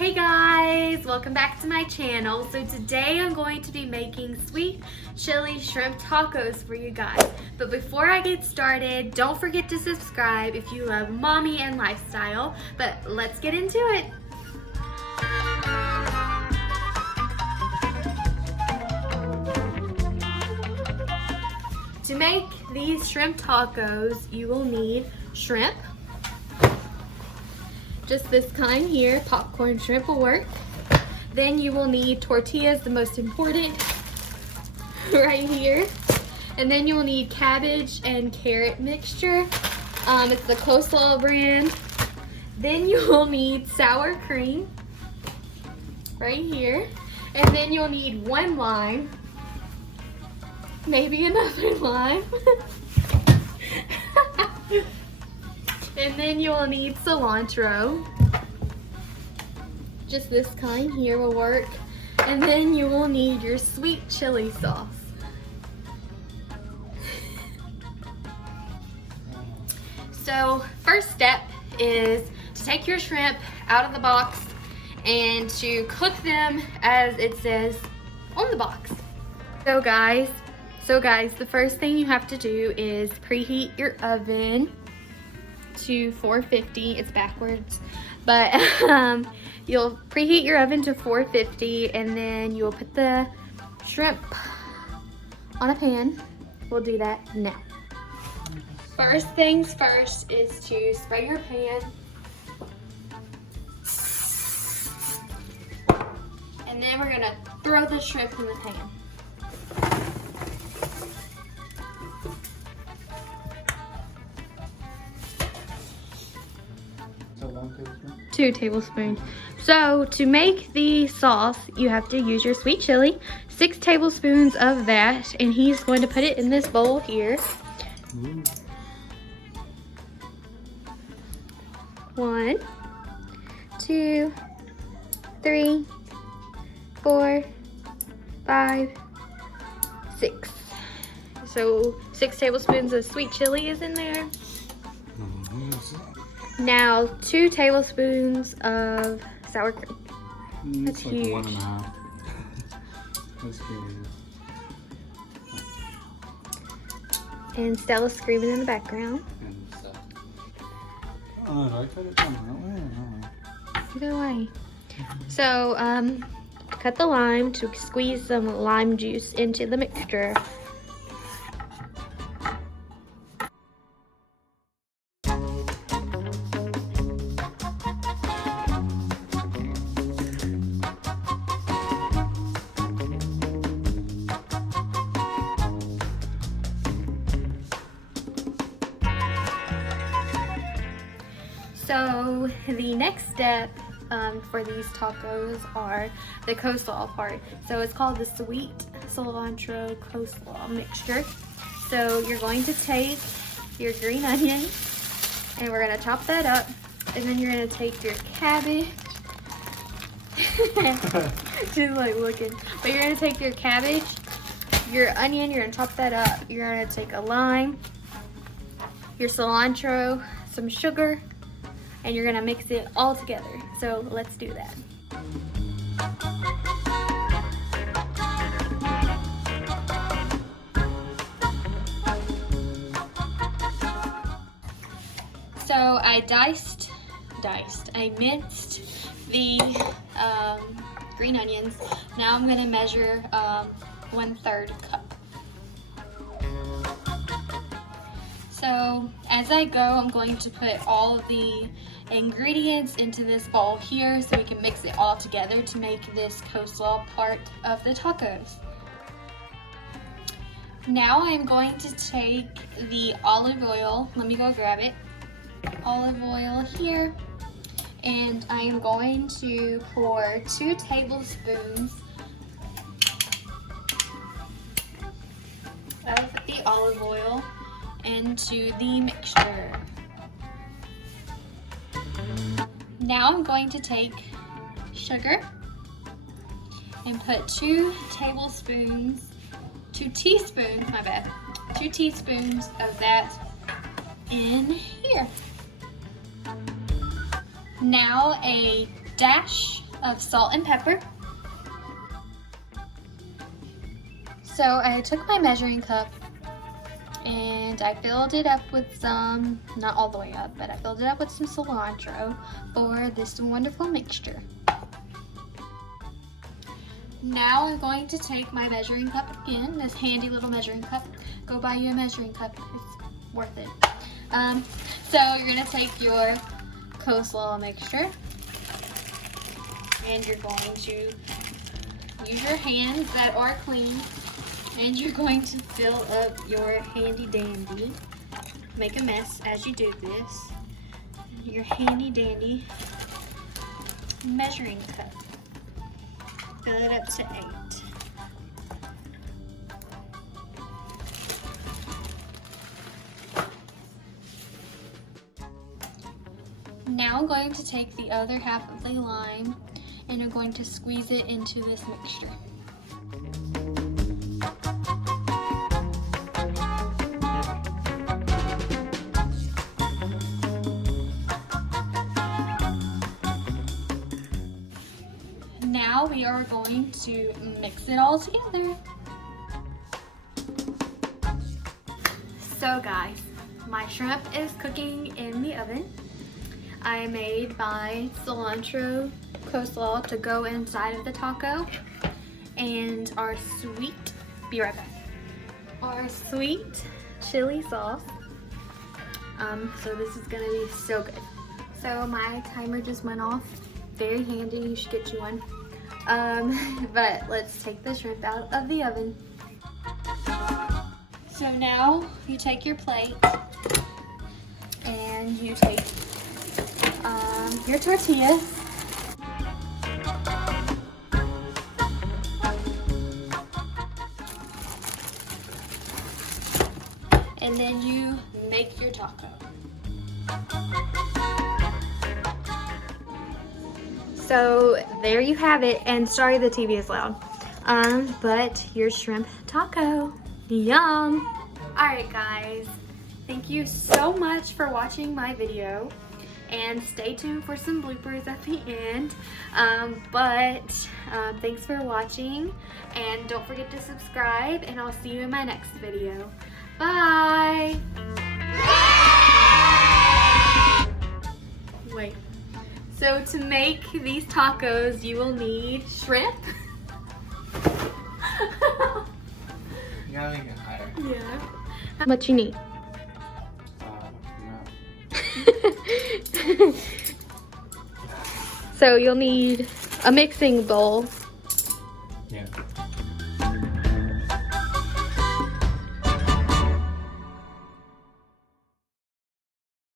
Hey guys, welcome back to my channel. So today I'm going to be making sweet chili shrimp tacos for you guys. But before I get started, don't forget to subscribe if you love mommy and lifestyle. But let's get into it. To make these shrimp tacos, you will need shrimp. Just this kind here, popcorn shrimp will work. Then you will need tortillas, the most important, right here. And then you will need cabbage and carrot mixture. It's the coleslaw brand. Then you will need sour cream, right here. And then you'll need one lime, maybe another lime. And then you will need cilantro. Just this kind here will work. And then you will need your sweet chili sauce. So first step is to take your shrimp out of the box and to cook them as it says on the box. So guys, the first thing you have to do is preheat your oven to 450. It's backwards, but you'll preheat your oven to 450 and then you'll put the shrimp on a pan. We'll do that now. First things first is to spray your pan, and then we're gonna throw the shrimp in the pan. So 1 tablespoon? 2 tablespoons. So to make the sauce, you have to use your sweet chili. 6 tablespoons of that, and he's going to put it in this bowl here. Ooh. 1, 2, 3, 4, 5, 6. So 6 tablespoons of sweet chili is in there. Now 2 tablespoons of sour cream. That's like huge. 1.5. That's good. And Stella's screaming in the background. And stuff. Oh, did I cut it down that way or no? Either way. So, cut the lime to squeeze some lime juice into the mixture. So the next step for these tacos are the coleslaw part. So it's called the sweet cilantro coleslaw mixture. So you're going to take your green onion and we're gonna chop that up, and then you're gonna take your cabbage. She's like looking. But you're gonna take your cabbage, your onion, you're gonna chop that up. You're gonna take a lime, your cilantro, some sugar, and you're gonna mix it all together. So let's do that. So I I minced the green onions. Now I'm gonna measure 1/3 cup. So as I go, I'm going to put all of the ingredients into this bowl here so we can mix it all together to make this coleslaw part of the tacos. Now I'm going to take the olive oil. Let me go grab it. Olive oil here. And I am going to pour 2 tablespoons of the olive oil into the mixture. Now I'm going to take sugar and put 2 teaspoons of that in here. Now a dash of salt and pepper. So I took my measuring cup and I filled it up with some, not all the way up, but I filled it up with some cilantro for this wonderful mixture. Now I'm going to take my measuring cup again, this handy little measuring cup. Go buy you a measuring cup, it's worth it. So you're gonna take your coleslaw mixture and you're going to use your hands that are clean and you're going to fill up your handy dandy. Make a mess as you do this. Your handy dandy measuring cup. Fill it up to 8. Now I'm going to take the other half of the lime and I'm going to squeeze it into this mixture. Now we are going to mix it all together. So guys, my shrimp is cooking in the oven. I made my cilantro coleslaw to go inside of the taco and our sweet, be right back, our sweet chili sauce. So this is gonna be so good. So my timer just went off. Very handy, you should get you one. But let's take the shrimp out of the oven. So now you take your plate and you take your tortillas. And then you make your taco. So there you have it, and sorry the TV is loud, but your shrimp taco, yum. All right guys, thank you so much for watching my video, and stay tuned for some bloopers at the end, thanks for watching, and don't forget to subscribe, and I'll see you in my next video. Bye. Wait. So to make these tacos, you will need shrimp. You gotta make it higher. Yeah. What you need? No. So you'll need a mixing bowl. Yeah.